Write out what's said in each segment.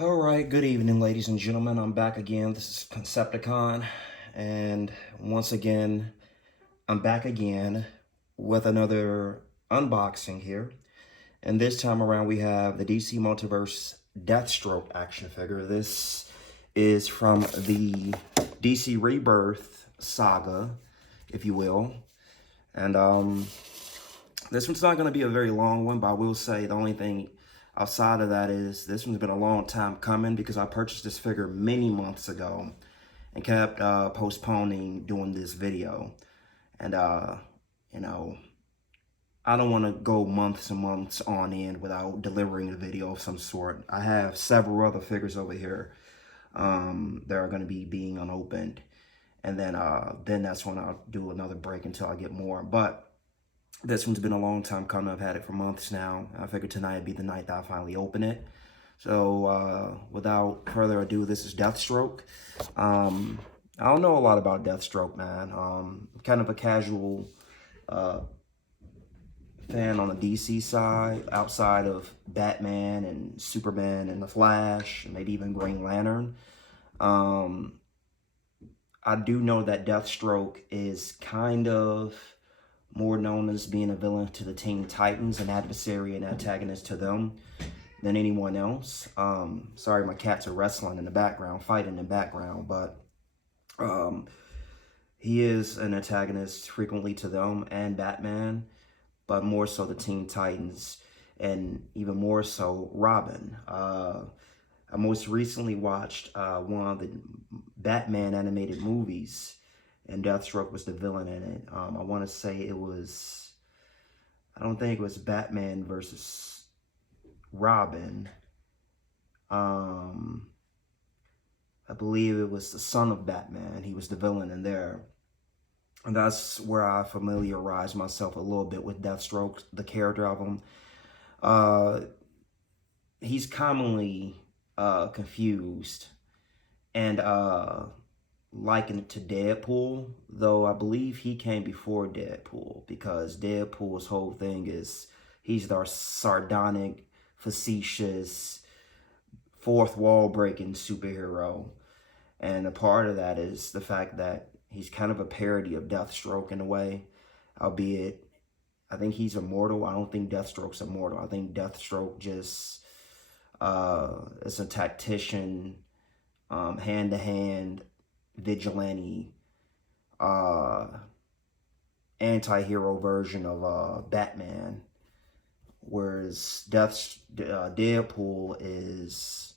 All right, good evening, ladies and gentlemen. I'm back again. This is Concepticon, and once again, I'm back again with another unboxing here. And this time around, we have the DC Multiverse Deathstroke action figure. This is from the DC Rebirth saga, if you will. And this one's not going to be a very long one, but I will say the only thing outside of that is this one's been a long time coming because I purchased this figure many months ago and kept postponing doing this video. And, you know, I don't want to go months and months on end without delivering a video of some sort. I have several other figures over here that are going to be being unopened. And then that's when I'll do another break until I get more. But this one's been a long time coming. I've had it for months now. I figured tonight would be the night that I finally open it. So without further ado, this is Deathstroke. I don't know a lot about Deathstroke, man. Kind of a casual fan on the DC side, outside of Batman and Superman and The Flash, and maybe even Green Lantern. I do know that Deathstroke is kind of more known as being a villain to the Teen Titans, an adversary and antagonist to them than anyone else. Sorry, my cats are wrestling in the background, fighting in the background, but he is an antagonist frequently to them and Batman, but more so the Teen Titans, and even more so Robin. I most recently watched one of the Batman animated movies, and Deathstroke was the villain in it. I want to say it was, I don't think it was Batman versus Robin. I believe it was the son of Batman. He was the villain in there. And that's where I familiarized myself a little bit with Deathstroke, the character of him. He's commonly confused and likened to Deadpool, though I believe he came before Deadpool, because Deadpool's whole thing is he's our sardonic, facetious, fourth wall breaking superhero. And a part of that is the fact that he's kind of a parody of Deathstroke in a way, albeit I think he's immortal. I don't think Deathstroke's immortal. I think Deathstroke just is a tactician, hand-to-hand vigilante, anti-hero version of Batman, whereas Deadpool is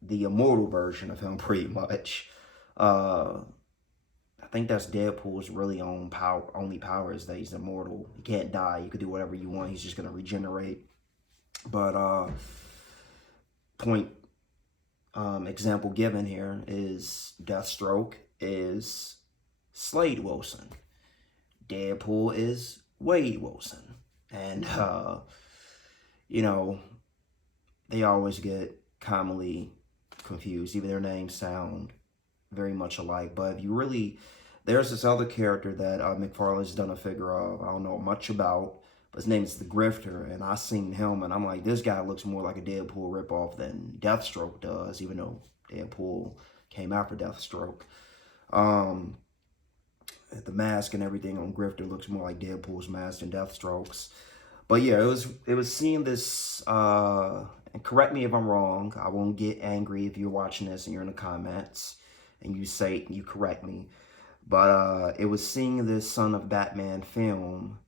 the immortal version of him, pretty much. I think that's Deadpool's really only power is that he's immortal. He can't die. You could do whatever you want. He's just gonna regenerate. But point example given here is Deathstroke is Slade Wilson. Deadpool is Wade Wilson. And you know, they always get commonly confused. Even their names sound very much alike. But if you really, there's this other character that McFarlane's done a figure of. I don't know much about, but his name is the Grifter, and I seen him, and I'm like, this guy looks more like a Deadpool ripoff than Deathstroke does, even though Deadpool came after Deathstroke. The mask and everything on Grifter looks more like Deadpool's mask than Deathstroke's. But yeah, it was seeing this, and correct me if I'm wrong. I won't get angry if you're watching this and you're in the comments and you correct me. But it was seeing this Son of Batman film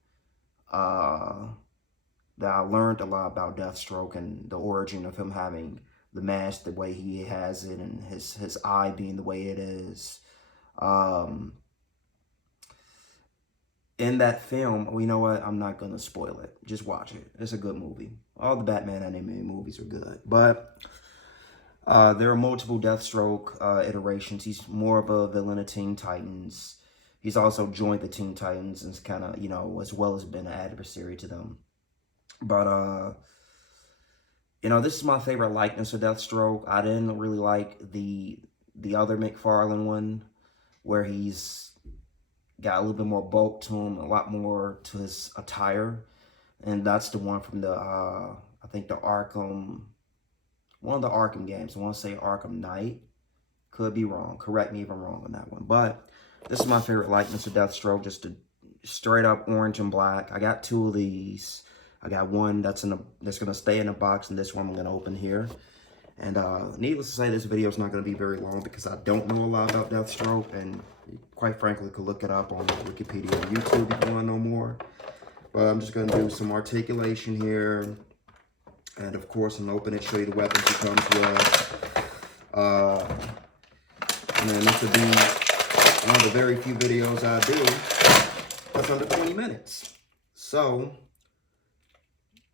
that I learned a lot about Deathstroke and the origin of him having the mask the way he has it, and his eye being the way it is. In that film, well, you know what? I'm not going to spoil it. Just watch it. It's a good movie. All the Batman animated movies are good. But there are multiple Deathstroke iterations. He's more of a villain of Teen Titans. He's also joined the Teen Titans and kind of, you know, as well as been an adversary to them. But, you know, this is my favorite likeness of Deathstroke. I didn't really like the other McFarlane one, where he's got a little bit more bulk to him, a lot more to his attire. And that's the one from the, I think the Arkham one of the Arkham games. I want to say Arkham Knight. Could be wrong. Correct me if I'm wrong on that one. But this is my favorite likeness of Deathstroke. Just a straight up orange and black. I got two of these. I got one that's gonna stay in a box, and this one I'm gonna open here. And needless to say, this video is not gonna be very long because I don't know a lot about Deathstroke, and quite frankly, could look it up on Wikipedia or YouTube if you want to know more. But I'm just gonna do some articulation here, and of course, I'm gonna open it, show you the weapons it comes with. And this would be one of the very few videos I do that's under 20 minutes. So,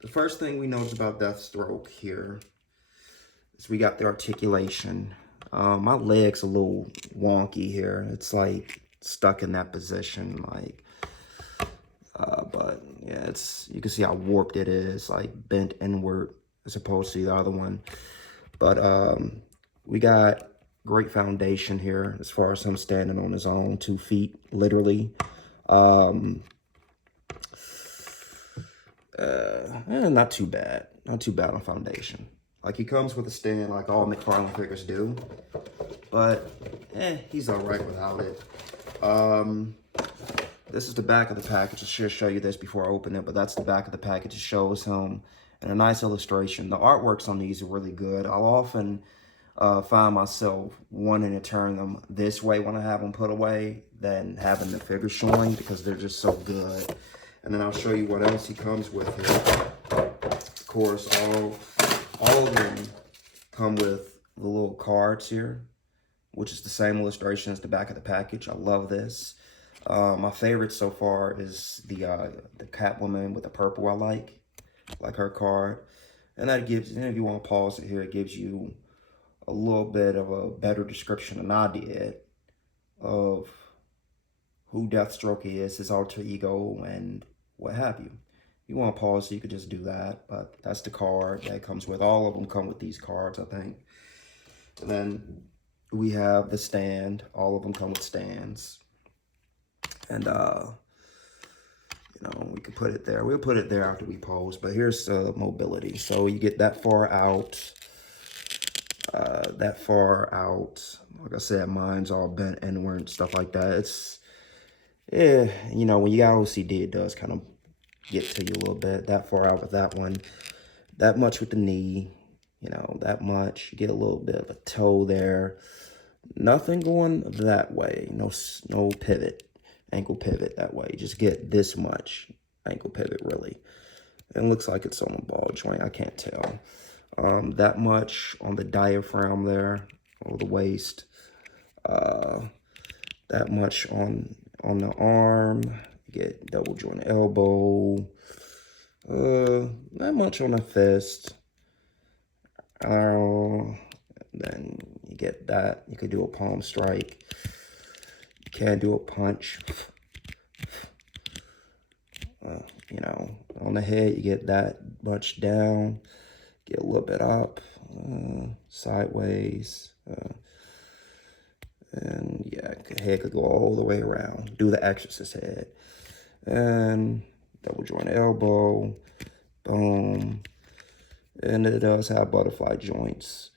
the first thing we notice about Deathstroke here is we got the articulation. My leg's a little wonky here. It's like stuck in that position, like, but yeah, you can see how warped it is, like bent inward as opposed to the other one. But we got great foundation here as far as him standing on his own 2 feet, literally. Not too bad. Not too bad on foundation. Like, he comes with a stand like all McFarlane figures do. But, he's alright without it. This is the back of the package. I should show you this before I open it, but that's the back of the package. It shows him and a nice illustration. The artworks on these are really good. I'll often find myself wanting to turn them this way when I have them put away than having the figure showing because they're just so good. And then I'll show you what else he comes with here. Of course, all of them come with the little cards here, which is the same illustration as the back of the package. I love this. My favorite so far is the Catwoman with the purple. I like her card. And that gives, and if you want to pause it here, it gives you a little bit of a better description than I did of who Deathstroke is, his alter ego, and what have you. If you want to pause, so you could just do that. But that's the card that comes with. All of them come with these cards, I think. And then we have the stand. All of them come with stands. And, you know, we could put it there. We'll put it there after we pose. But here's mobility. So you get that far out. That far out. Like I said, mine's all bent inward, stuff like that. It's, yeah, you know, when you got OCD, it does kind of get to you a little bit. That far out with that one. That much with the knee. You know, that much. You get a little bit of a toe there. Nothing going that way. No pivot. Ankle pivot that way. You just get this much ankle pivot, really. It looks like it's on a ball joint. I can't tell. That much on the diaphragm there, or the waist. That much on the arm. You get double joint elbow. Not much on the fist. Then you get that. You could do a palm strike. You can do a punch. You know, on the head, you get that much down. Get a little bit up, sideways. And yeah, head could go all the way around. Do the exorcist head. And double joint elbow. Boom. And it does have butterfly joints.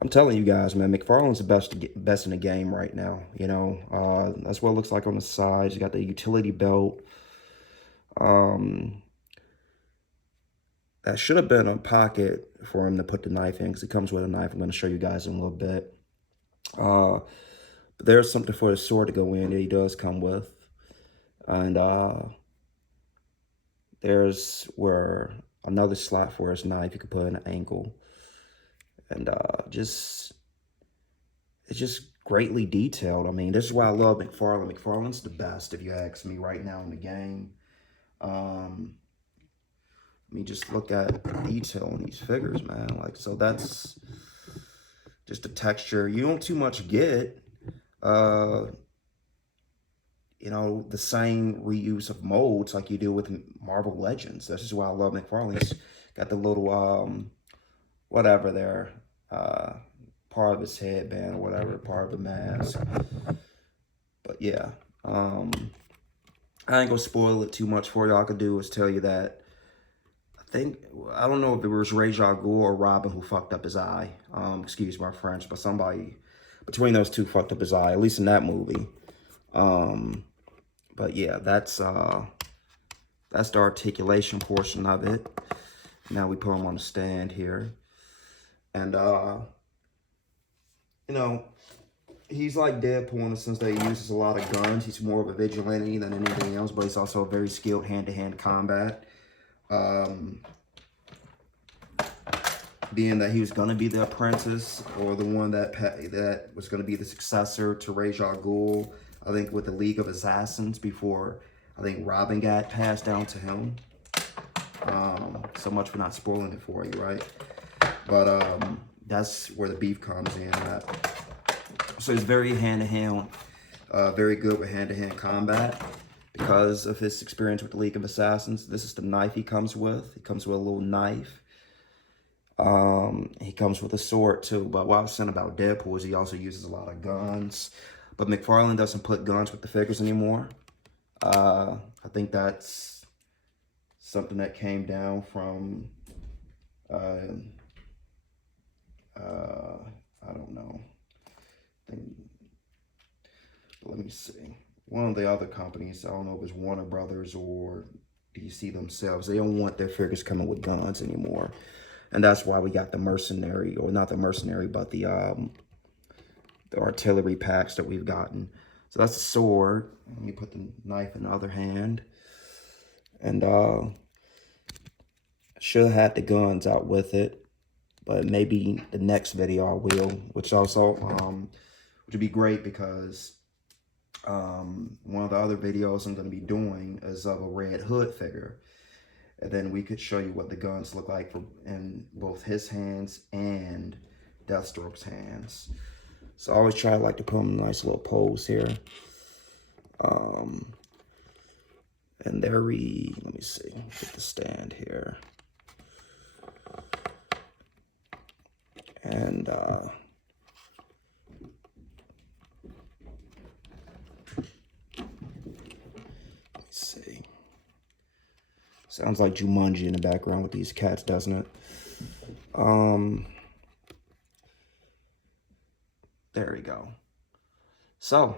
I'm telling you guys, man, McFarlane's the best in the game right now. You know, that's what it looks like on the sides. You got the utility belt. That should have been a pocket for him to put the knife in because it comes with a knife. I'm going to show you guys in a little bit. But there's something for the sword to go in that he does come with. And there's where another slot for his knife you could put in an ankle. And it's just greatly detailed. I mean, this is why I love McFarlane. McFarlane's the best, if you ask me, right now in the game. Let me just look at the detail on these figures, man. Like, so that's just the texture. You don't too much get, you know, the same reuse of molds like you do with Marvel Legends. This is why I love McFarlane. He's got the little, whatever there, part of his headband or whatever, part of the mask. But yeah, I ain't gonna spoil it too much for you. All I could do is tell you that I I don't know if it was Ra's al Ghul or Robin who fucked up his eye. Excuse my French, but somebody between those two fucked up his eye, at least in that movie. But yeah, that's the articulation portion of it. Now we put him on the stand here. And you know, he's like Deadpool in the sense that he uses a lot of guns. He's more of a vigilante than anything else, but he's also very skilled hand-to-hand combat. Being that he was going to be the apprentice or the one that was going to be the successor to Ra's al Ghul, I think with the League of Assassins before I think Robin got passed down to him. So much for not spoiling it for you, right? But that's where the beef comes in. So he's very hand-to-hand, very good with hand-to-hand combat because of his experience with the League of Assassins. This is the knife he comes with. He comes with a little knife. He comes with a sword too. But what I was saying about Deadpool is he also uses a lot of guns. But McFarlane doesn't put guns with the figures anymore. I think that's something that came down from, I don't know. Let me see. One of the other companies, I don't know if it's Warner Brothers or DC themselves, they don't want their figures coming with guns anymore. And that's why we got the mercenary, or not the mercenary, but the artillery packs that we've gotten. So that's a sword. Let me put the knife in the other hand. And should have had the guns out with it, but maybe the next video I will, which also which would be great because one of the other videos I'm going to be doing is of a Red Hood figure. And then we could show you what the guns look like in both his hands and Deathstroke's hands. So I always try to put him in a nice little pose here. And let me see, get the stand here. And let me see. Sounds like Jumanji in the background with these cats, doesn't it? There we go. So,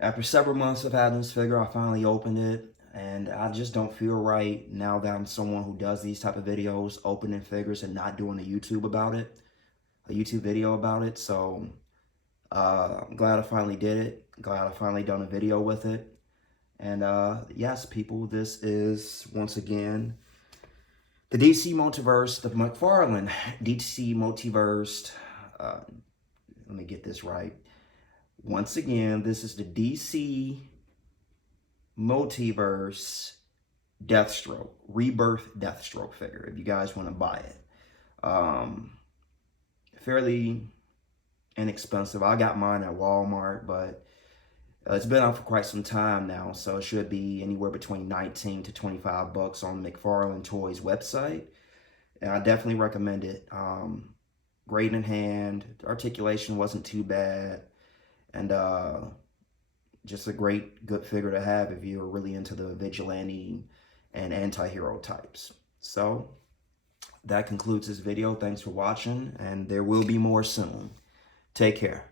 after several months of having this figure, I finally opened it. And I just don't feel right now that I'm someone who does these type of videos, opening figures and not doing a YouTube video about it. So, I'm glad I finally did it. Glad I finally done a video with it. And yes, people, this is, once again, the DC Multiverse, the McFarlane DC Multiverse. Let me get this right. Once again, this is the DC Multiverse Deathstroke, Rebirth Deathstroke figure, if you guys want to buy it. Fairly inexpensive. I got mine at Walmart, but it's been out for quite some time now, so it should be anywhere between 19 to 25 bucks on McFarlane Toys website. And I definitely recommend it. Great in hand. The articulation wasn't too bad. And just a good figure to have if you're really into the vigilante and anti-hero types. So that concludes this video. Thanks for watching, and there will be more soon. Take care.